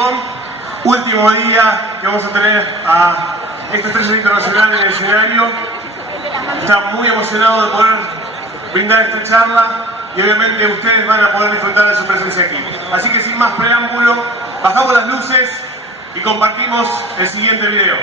Comic-Con. Último día que vamos a tener a esta estrella internacional en el escenario. Está muy emocionado de poder brindar esta charla y obviamente ustedes van a poder disfrutar de su presencia aquí. Así que sin más preámbulo, bajamos las luces y compartimos el siguiente video.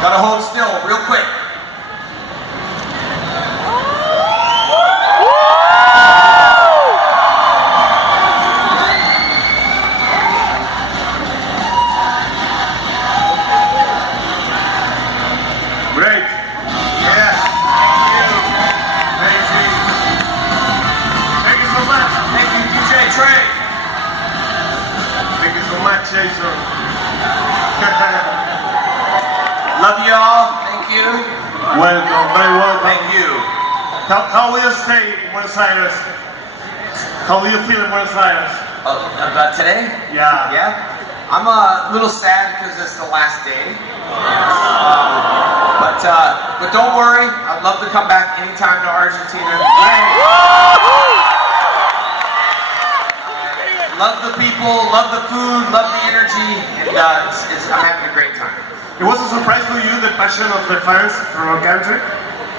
Gotta hold still, real quick. Great. Yes. Thank you. Thank you so much. Thank you, DJ Trey. Thank you so much, Jason. Love you all. Thank you. Welcome, very welcome. Thank you. How will you stay in Buenos Aires? How do you feel in Buenos Aires? About today? Yeah. Yeah? I'm a little sad because it's the last day. But don't worry. I'd love to come back anytime to Argentina. Love the people, love the food, love the energy, and I'm having a great time. It was a surprise for you, the passion of the fans from our country?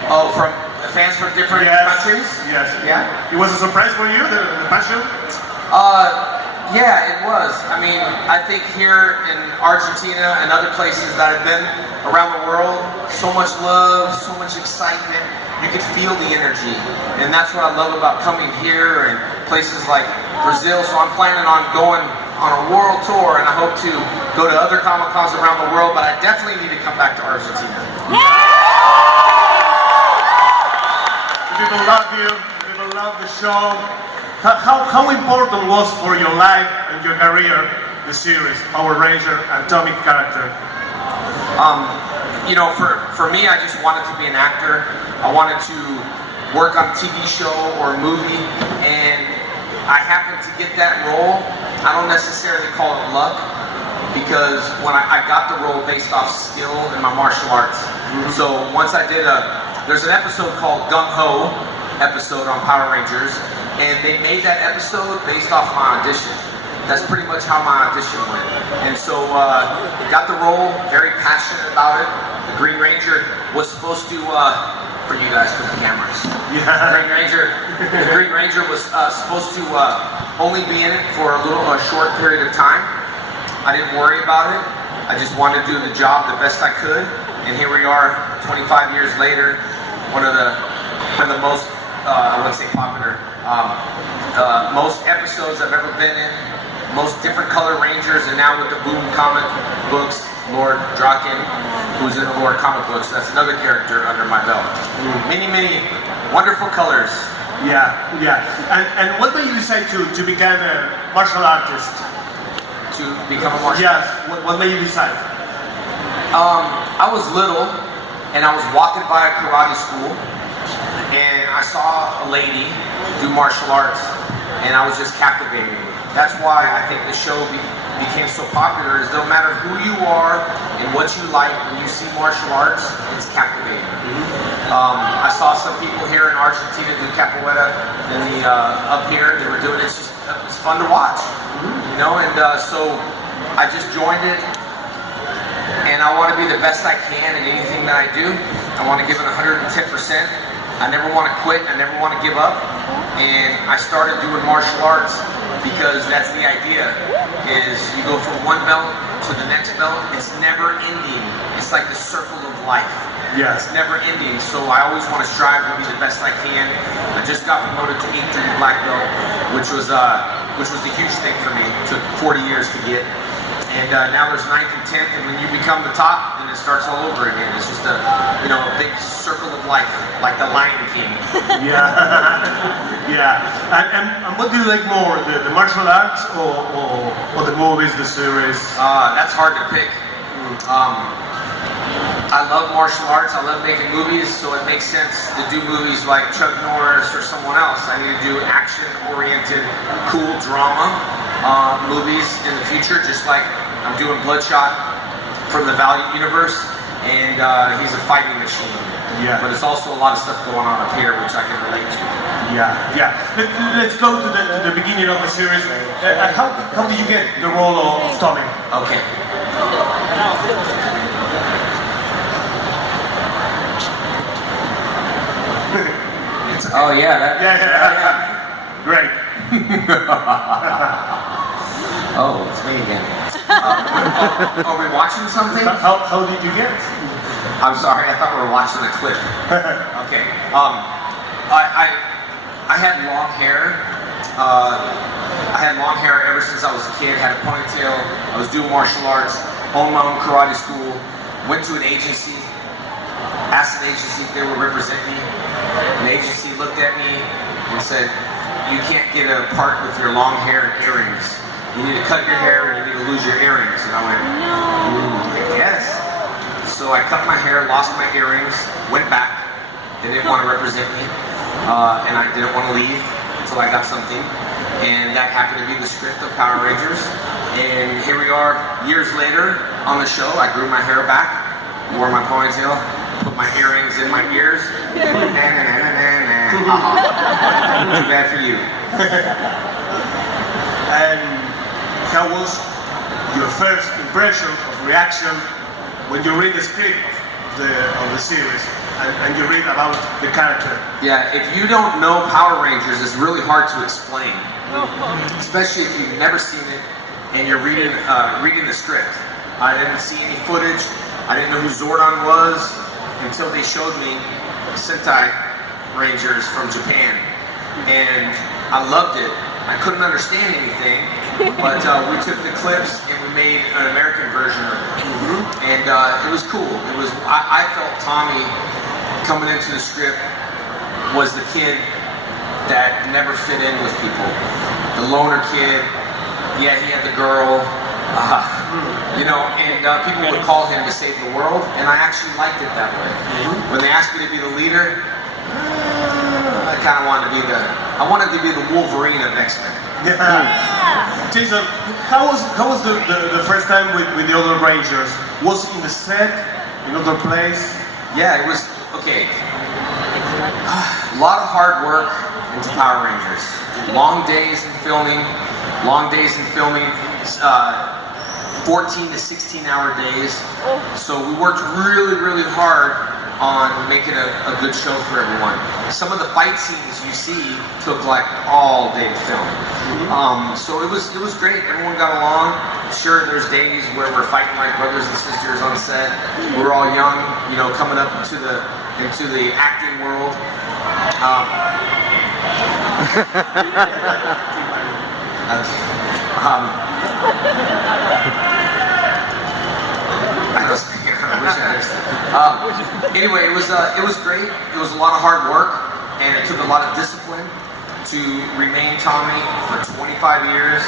Oh, from fans from different countries? Yes. Yeah? It was a surprise for you, the passion? Yeah, it was. I mean, I think here in Argentina and other places that I've been around the world, so much love, so much excitement. You can feel the energy. And that's what I love about coming here and places like Brazil. So I'm planning on going on a world tour, and I hope to go to other Comic-Cons around the world, but I definitely need to come back to Argentina. The people love you, the people love the show. How important was for your life and your career the series, Power Ranger, Atomic Character? You know, for me, I just wanted to be an actor. I wanted to work on a TV show or a movie, and I happened to get that role. I don't necessarily call it luck, because when I got the role based off skill in my martial arts. So once I did there's an episode called Gung Ho episode on Power Rangers, and they made that episode based off my audition. That's pretty much how my audition went. And so got the role, very passionate about it. The Green Ranger was supposed to, for you guys with the cameras, the Green Ranger was supposed to only be in it for a short period of time. I didn't worry about it. I just wanted to do the job the best I could. And here we are, 25 years later, one of the most, I wouldn't say popular, Most episodes I've ever been in, most different color Rangers, and now with the Boom comic books, Lord Draken, who's in the Lord comic books, that's another character under my belt. Many, many wonderful colors. Yeah, yeah. And what made you decide to become a martial artist? To become a martial artist? Yes, what made you decide? I was little, and I was walking by a karate school, and I saw a lady do martial arts, and I was just captivated. That's why I think the show became so popular, is no matter who you are and what you like, when you see martial arts, it's captivating. I saw some people here in Argentina do capoeira, and up here they were doing it. It's fun to watch, you know. And so I just joined it, and I want to be the best I can in anything that I do. I want to give it 110%. I never want to quit. I never want to give up. And I started doing martial arts because that's the idea, is you go from one belt to the next belt. It's never ending. It's like the circle of life. Yes. It's never ending. So I always want to strive to be the best I can. I just got promoted to 8th degree black belt, which was a huge thing for me. It took 40 years to get. And now there's 9th and 10th, and when you become the top, then it starts all over again. It's just a big circle of life, like the Lion King. Yeah, yeah. And what do you like more, the martial arts or the movies, the series? That's hard to pick. I love martial arts. I love making movies, so it makes sense to do movies like Chuck Norris or someone else. I need to do action-oriented, cool drama movies in the future, just like I'm doing Bloodshot from the Valiant universe, and he's a fighting machine. Yeah. But it's also a lot of stuff going on up here, which I can relate to. Yeah, yeah. Let's go to the beginning of the series. How did you get the role of Tommy? Okay. Oh yeah, yeah. Great. Oh, it's me again. Are we watching something? How did you get? I'm sorry, I thought we were watching a clip. Okay. I had long hair. I had long hair ever since I was a kid. Had a ponytail. I was doing martial arts. Owned my own karate school. Went to an agency. Asked an agency if they would represent me. An agency looked at me and said, "You can't get a part with your long hair and earrings. You need to cut your hair and you need to lose your earrings." And I went, "Yes." So I cut my hair, lost my earrings, went back. They didn't want to represent me, and I didn't want to leave until I got something. And that happened to be the script of Power Rangers. And here we are, years later on the show. I grew my hair back, wore my ponytail, put my earrings in my ears. Too bad for you. And how was your first impression of reaction when you read the script of the series and you read about the character? Yeah, if you don't know Power Rangers, it's really hard to explain, especially if you've never seen it and you're reading the script. I didn't see any footage. I didn't know who Zordon was until they showed me Sentai Rangers from Japan, and I loved it. I couldn't understand anything, but we took the clips and we made an American version of it, and it was cool. It was. I felt Tommy coming into the script was the kid that never fit in with people, the loner kid. Yeah, he had the girl. And people would call him to save the world, and I actually liked it that way. When they asked me to be the leader, I kind of wanted to be I wanted to be the Wolverine of X-Men. Yeah. Jason, how was the first time with the other Rangers? Was it in the set, in other place? Yeah, it was, okay. A lot of hard work into Power Rangers. Long days in filming, 14 to 16 hour days. So we worked really, really hard on making a good show for everyone. Some of the fight scenes you see took like all day to film. So it was great. Everyone got along. Sure, there's days where we're fighting like brothers and sisters on set. We're all young, coming up into the acting world. Anyway, it was great. It was a lot of hard work, and it took a lot of discipline to remain Tommy for 25 years.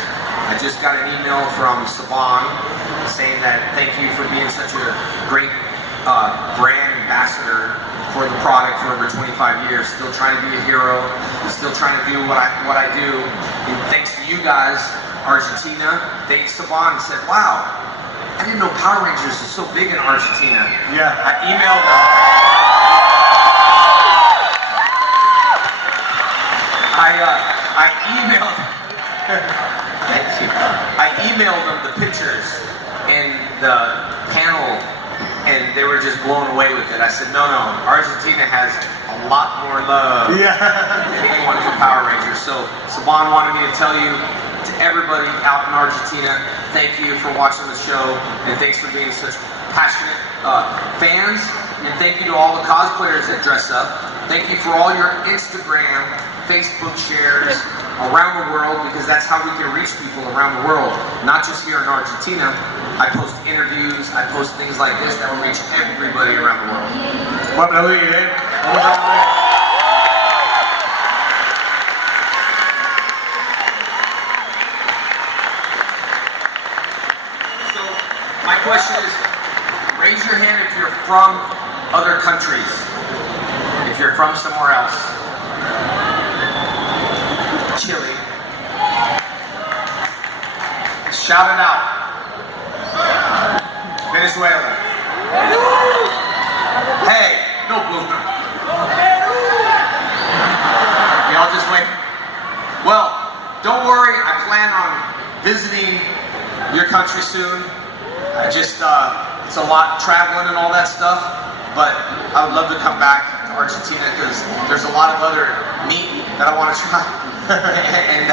I just got an email from Saban saying that thank you for being such a great brand ambassador for the product for over 25 years. Still trying to be a hero. Still trying to do what I do. And thanks to you guys, Argentina. Saban said, "Wow, I didn't know Power Rangers is so big in Argentina." Yeah. I emailed them. I emailed. Thank you. I emailed them the pictures and the panel, and they were just blown away with it. I said, no, Argentina has a lot more love than anyone for Power Rangers. So Saban wanted me to tell you, to everybody out in Argentina, thank you for watching the show, and thanks for being such passionate fans, and thank you to all the cosplayers that dress up. Thank you for all your Instagram, Facebook shares around the world, because that's how we can reach people around the world, not just here in Argentina. I post interviews, I post things like this that will reach everybody around the world. My question is, raise your hand if you're from other countries. If you're from somewhere else. Chile. Shout it out. Venezuela. Hey, no boomer. Y'all just wait. Well, don't worry, I plan on visiting your country soon. It's a lot traveling and all that stuff, but I would love to come back to Argentina because there's a lot of other meat that I want to try and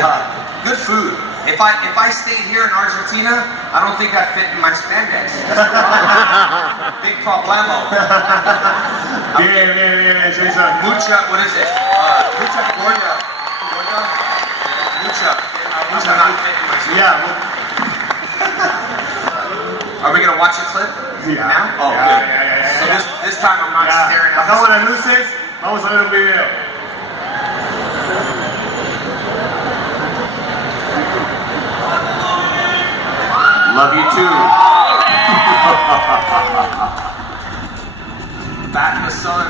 good food. If I stayed here in Argentina, I don't think I'd fit in my spandex. Big problemo. Mucha, what is it? Mucha gorda. Mucha not fit in my spandex. Yeah. Are we gonna watch a clip? Yeah. Now? Oh, good. So this time I'm not staring at Bajamos las luces, vamos a ver un video. Love you too. Back in the sun.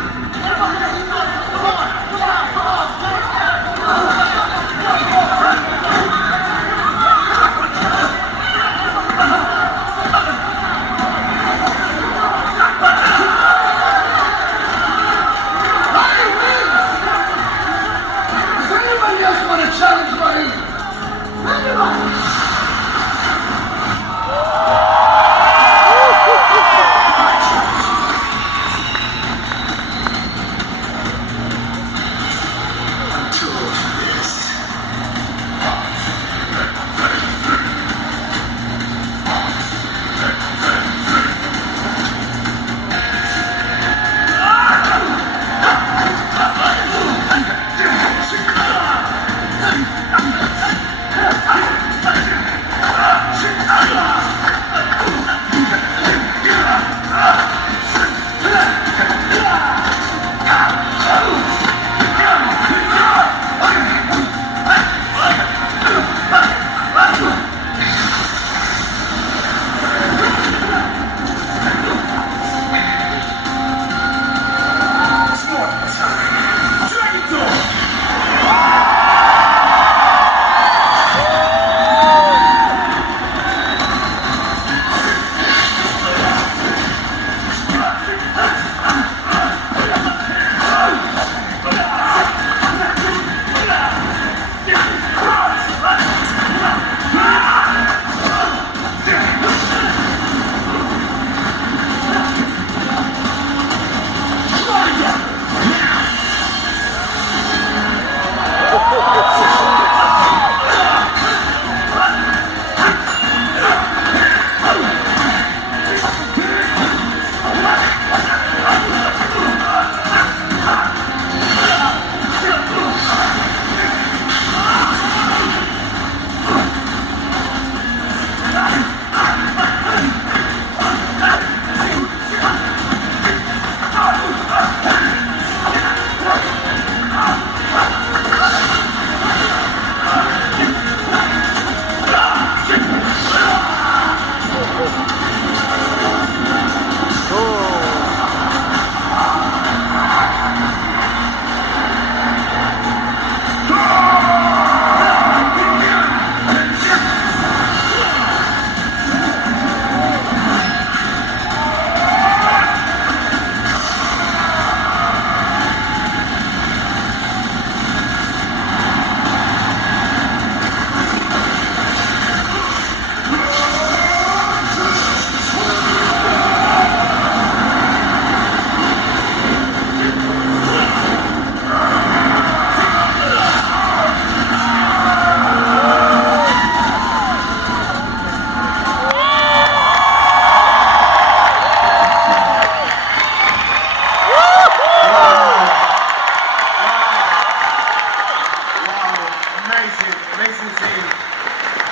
amazing scene.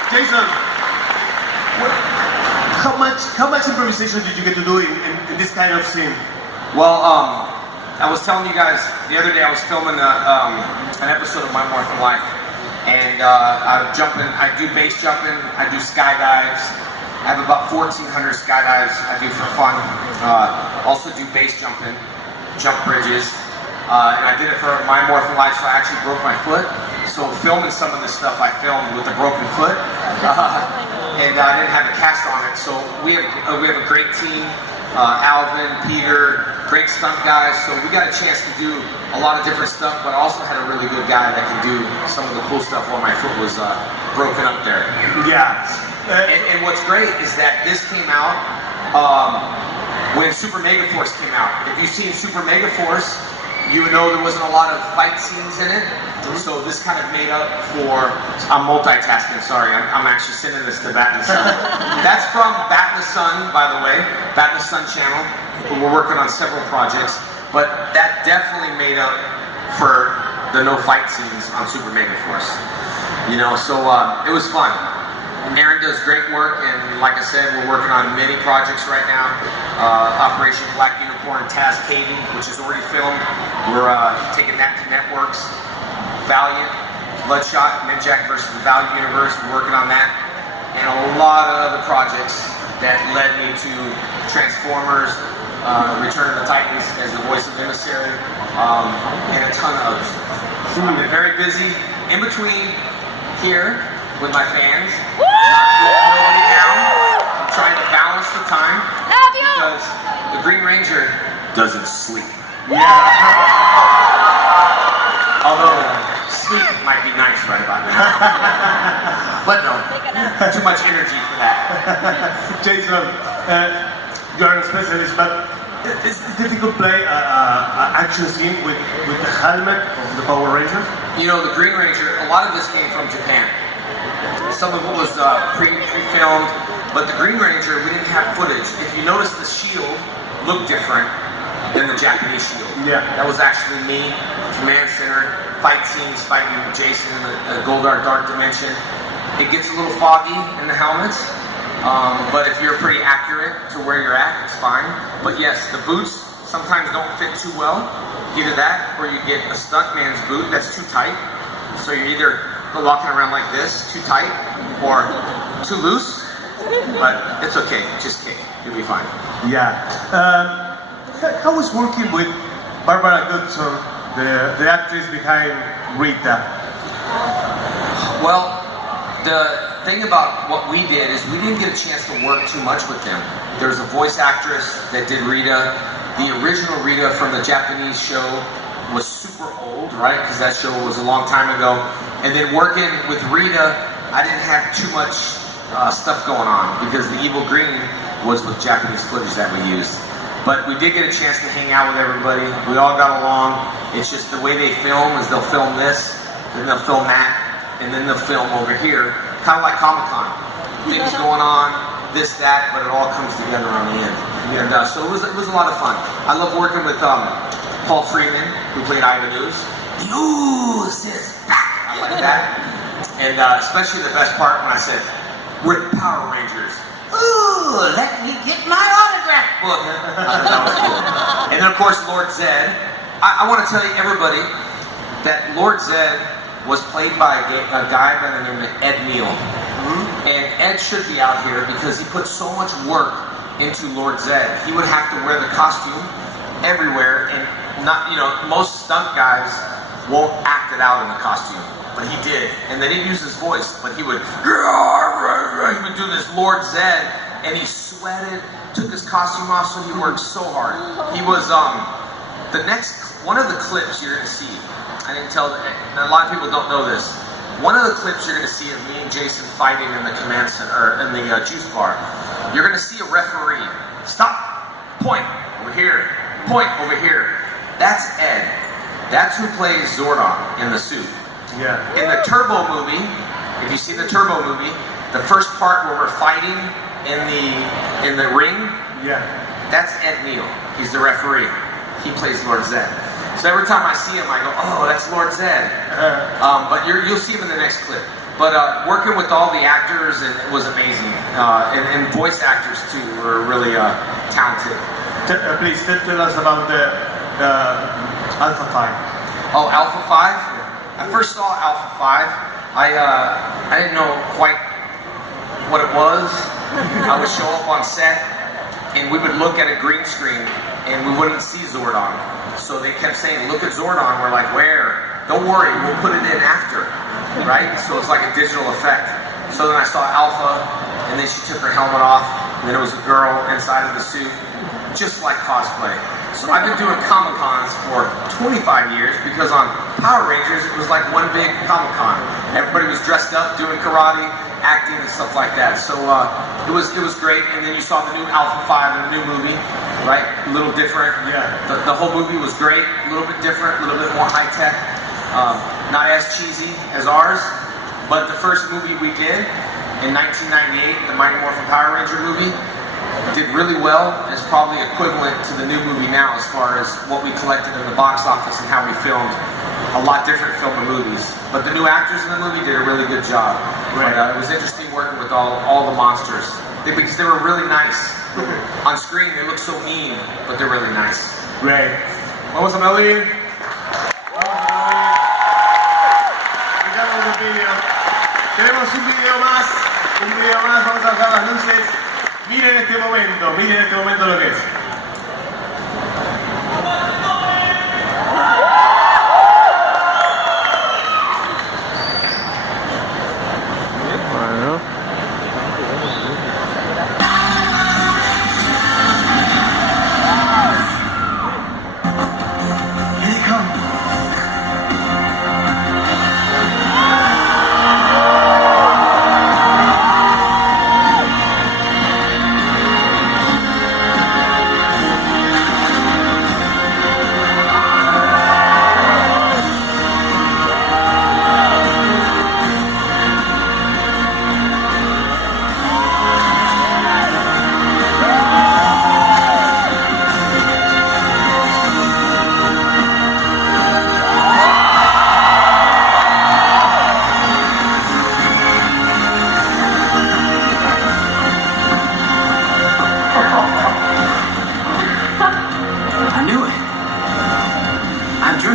Jason, how much improvisation did you get to do in this kind of scene? Well, I was telling you guys the other day I was filming an episode of My More Than Life, and I do base jumping, I do skydives. I have about 1,400 skydives I do for fun. Also do base jumping, jump bridges, and I did it for My More Than Life, so I actually broke my foot. So filming some of this stuff I filmed with a broken foot, and I didn't have a cast on it. So we have a great team. Alvin, Peter, great stunt guys, so we got a chance to do a lot of different stuff, but I also had a really good guy that could do some of the cool stuff while my foot was broken up there. Yeah. And what's great is that this came out when Super Mega Force came out. If you've seen Super Mega Force, you would know there wasn't a lot of fight scenes in it. So this kind of made up for, I'm multitasking, sorry, I'm actually sending this to Bat in the Sun. That's from Bat in the Sun, by the way, Bat in the Sun channel. We're working on several projects, but that definitely made up for the no fight scenes on Super Mega Force. You know, so it was fun. Aaron does great work, and like I said, we're working on many projects right now. Operation Black Unicorn, Taz Caden, which is already filmed. We're taking that to networks. Valiant, Bloodshot, Ninjak versus the Valiant Universe, we're working on that. And a lot of other projects that led me to Transformers, Return of the Titans as the voice of Emissary, and a ton of others. So I've been very busy in between here with my fans. Not nobody down. I'm trying to balance the time because the Green Ranger doesn't sleep. Yeah. Although sleep might be nice right about now. But no, too much energy for that. Jason, you're a specialist, but it's difficult to play an action scene with the helmet of the Power Ranger. You know, the Green Ranger, a lot of this came from Japan. Some of it was pre-filmed, but the Green Ranger, we didn't have footage. If you notice, the shield looked different than the Japanese shield. Yeah. That was actually me, command center, fight scenes, fighting Jason in the Goldar Dark Dimension. It gets a little foggy in the helmets, but if you're pretty accurate to where you're at, it's fine. But yes, the boots sometimes don't fit too well. Either that, or you get a stuntman's boot that's too tight. So you're either walking around like this, too tight, or too loose. But it's okay, just kick, you'll be fine. Yeah. How was working with Barbara Goodson, the actress behind Rita? Well, the thing about what we did is we didn't get a chance to work too much with them. There's a voice actress that did Rita. The original Rita from the Japanese show was super old, right? Because that show was a long time ago. And then working with Rita, I didn't have too much stuff going on because the Evil Green was with Japanese footage that we used. But we did get a chance to hang out with everybody. We all got along. It's just the way they film is they'll film this, then they'll film that, and then they'll film over here. Kind of like Comic-Con. Things going on, this, that, but it all comes together on the end. And so it was a lot of fun. I love working with Paul Freeman, who played Ivan Ooze. The Ooze is back! I like that. And especially the best part when I said, we're the Power Rangers. Ooh, let me get my autograph book. I thought that was cool. And then, of course, Lord Zed. I want to tell you, everybody, that Lord Zed was played by a guy by the name of Ed Neal. And Ed should be out here because he put so much work into Lord Zed. He would have to wear the costume everywhere, and not, you know, most stunt guys won't act it out in the costume. But he did, and then he'd use his voice, but he would do this Lord Zed, and he sweated, took his costume off, so he worked so hard. He was, one of the clips you're gonna see, I didn't tell, a lot of people don't know this, one of the clips you're gonna see of me and Jason fighting in the command center, or in the juice bar, you're gonna see a referee, stop, point, over here, point, over here. That's Ed. That's who plays Zordon in the suit. Yeah. In the Turbo movie, if you see the Turbo movie, the first part where we're fighting in the ring, yeah, that's Ed Neal. He's the referee. He plays Lord Zed. So every time I see him, I go, oh, that's Lord Zed. But you'll see him in the next clip. But working with all the actors was amazing, and voice actors too were really talented. Please tell us about the Alpha 5. Oh, Alpha 5? I first saw Alpha 5. I didn't know quite what it was. I would show up on set, and we would look at a green screen, and we wouldn't see Zordon. So they kept saying, look at Zordon. We're like, where? Don't worry, we'll put it in after, right? So it's like a digital effect. So then I saw Alpha, and then she took her helmet off, and then it was a girl inside of the suit, just like cosplay. So I've been doing Comic-Cons for 25 years because on Power Rangers, it was like one big Comic-Con. Everybody was dressed up, doing karate, acting, and stuff like that. So it was great. And then you saw the new Alpha 5 in the new movie, right? A little different. Yeah. The whole movie was great, a little bit different, a little bit more high-tech. Not as cheesy as ours, but the first movie we did in 1998, the Mighty Morphin Power Ranger movie, did really well. It's probably equivalent to the new movie now as far as what we collected in the box office and how we filmed. A lot different film and movies. But the new actors in the movie did a really good job. Right. But it was interesting working with all the monsters. Because they were really nice. On screen they look so mean, but they're really nice. Great. Vamos a aplaudir. Tenemos un video más, vamos a bajar las luces. Miren este momento lo que es.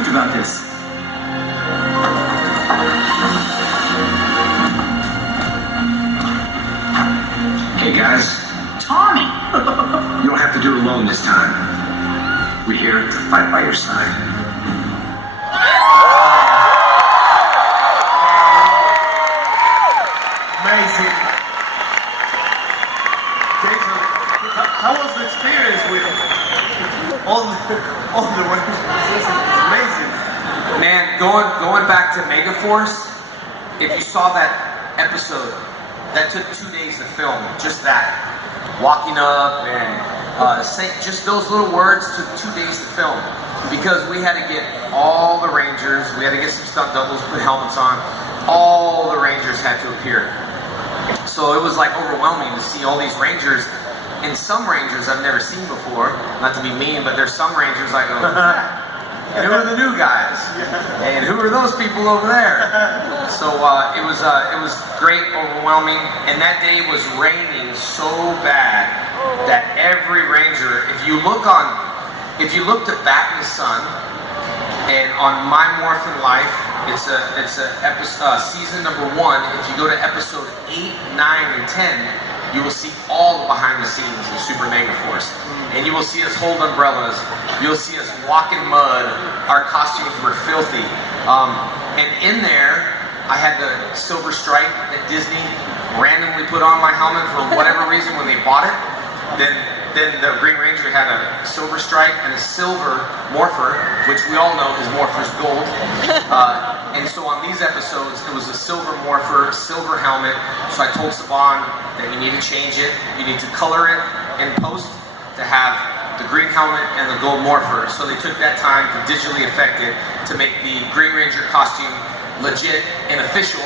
About this. Hey guys. Tommy! You don't have to do it alone this time. We're here to fight by your side. Amazing. Jason, how was the experience with all the work? Amazing. Man, going back to Megaforce, if you saw that episode, that took 2 days to film, just that. Walking up and saying just those little words took 2 days to film. Because we had to get all the Rangers, we had to get some stunt doubles, put helmets on, all the Rangers had to appear. So it was like overwhelming to see all these Rangers, and some Rangers I've never seen before, not to be mean, but there's some Rangers I go, who are the new guys? And who are those people over there? So it was great, overwhelming, and that day was raining so bad that every Ranger, if you look to Bat in the Sun, and on My Morphin Life, it's a season number 1. If you go to episode 8, 9, and 10, you will see all the behind the scenes of Super Megaforce. And you will see us hold umbrellas. You'll see us walk in mud. Our costumes were filthy. And in there, I had the silver stripe that Disney randomly put on my helmet for whatever reason when they bought it. Then the Green Ranger had a silver stripe and a silver morpher, which we all know is Morpher's gold. And so on these episodes, it was a silver morpher, silver helmet. So I told Saban that you need to change it. You need to color it in post to have the green helmet and the gold morpher. So they took that time to digitally affect it to make the Green Ranger costume legit and official.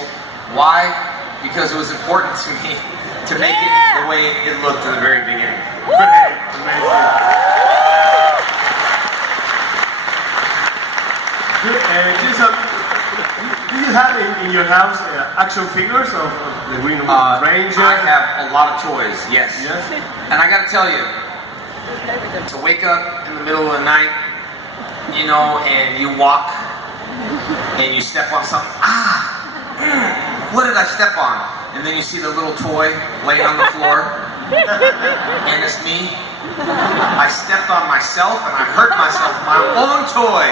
Why? Because it was important to me to make it the way it looked in the very beginning. Great, amazing. Jason, do you have in your house action figures of the Green Ranger? I have a lot of toys, yes. Yes. And I gotta tell you, to wake up in the middle of the night, you know, and you walk and you step on something, what did I step on? And then you see the little toy laying on the floor, and it's me. I stepped on myself and I hurt myself with my own toy.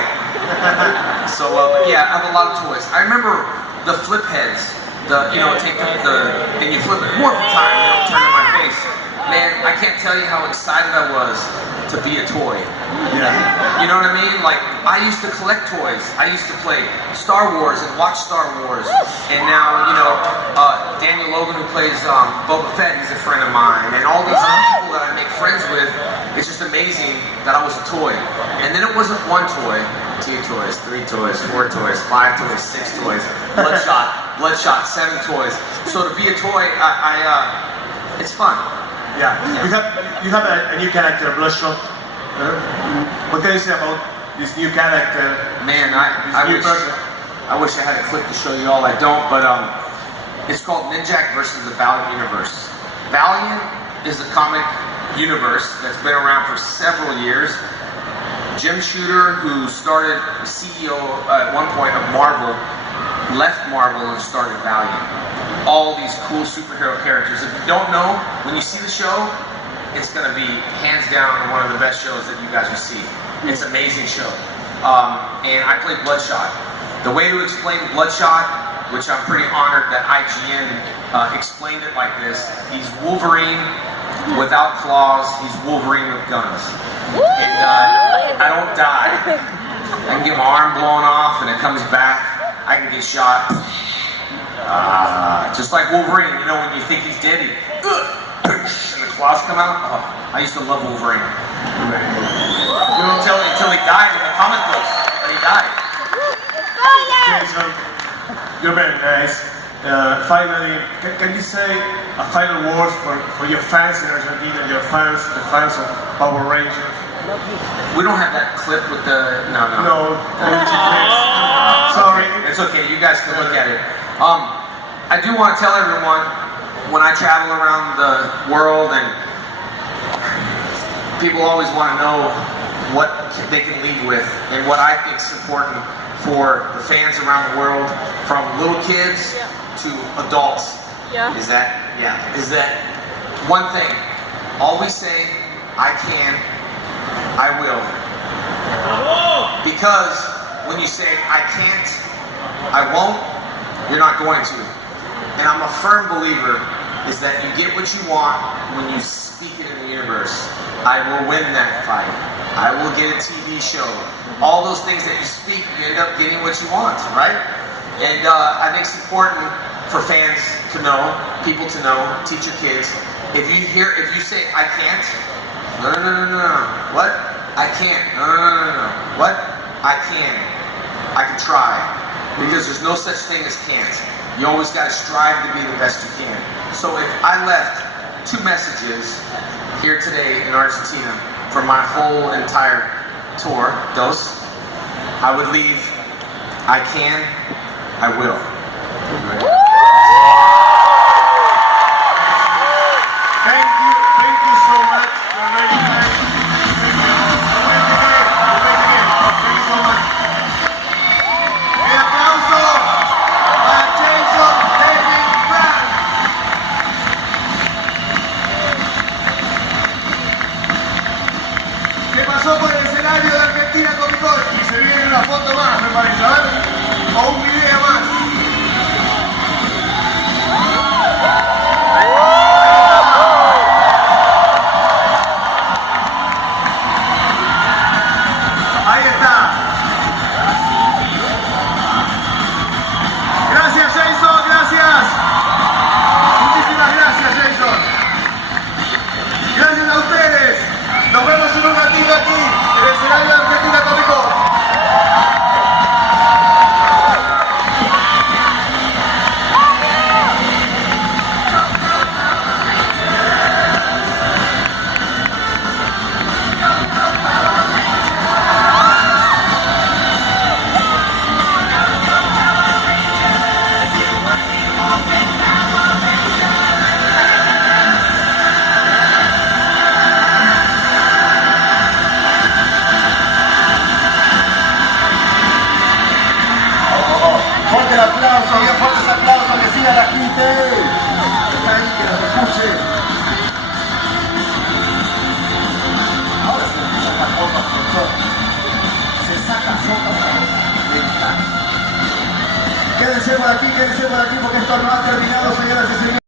So yeah, I have a lot of toys. I remember the flip heads, take and you flip it more of the time, turn in my face. Man, I can't tell you how excited I was to be a toy. Yeah. You know what I mean? Like, I used to collect toys. I used to play Star Wars and watch Star Wars. And now, Daniel Logan, who plays Boba Fett, he's a friend of mine. And all these other people that I make friends with, it's just amazing that I was a toy. And then it wasn't one toy, 2 toys, 3 toys, 4 toys, 5 toys, 6 toys, Bloodshot, 7 toys. So to be a toy, it's fun. Yeah. You have a new character, Bloodshot. What can you say about this new character? Man, I wish I had a clip to show you all. I don't, but it's called Ninjak versus the Valiant Universe. Valiant is a comic universe that's been around for several years. Jim Shooter, who started the CEO at one point of Marvel, left Marvel and started Valiant. All these cool superhero characters. If you don't know, when you see the show, it's going to be hands down one of the best shows that you guys will see. It's an amazing show. And I played Bloodshot. The way to explain Bloodshot, which I'm pretty honored that IGN explained it like this, he's Wolverine without claws, he's Wolverine with guns. And I don't die. I can get my arm blown off and it comes back. I can get shot. Just like Wolverine, when you think he's dead, and the claws come out. Oh, I used to love Wolverine. You don't tell me until he died in the comic books that he died. Jason, you're very nice. Finally, can you say a final word for your fans in Argentina, the fans of Power Rangers? We don't have that clip with the... No. Sorry. It's okay, you guys can look at it. I do want to tell everyone, when I travel around the world and people always want to know what they can leave with and what I think is important for the fans around the world, from little kids to adults, is that one thing. Always say, I can, I will. Because when you say, I can't, I won't, you're not going to. And I'm a firm believer is that you get what you want when you speak it in the universe. I will win that fight. I will get a TV show. All those things that you speak, you end up getting what you want, right? And I think it's important for fans to know, people to know, teach your kids. If you say, I can't, no. What? I can't. No. What? I can. I can try. Because there's no such thing as can't. You always got to strive to be the best you can. So if I left 2 messages here today in Argentina for my whole entire tour, I would leave, I can, I will. Thank you so much. You're very nice. Thank you so much. Un aplauso a Jason David Frank. Que pasó por el escenario de Argentina con Gol y se viene una foto más, me parece, a ver, o un video más. Quédense por aquí porque esto no ha terminado, señoras y señores.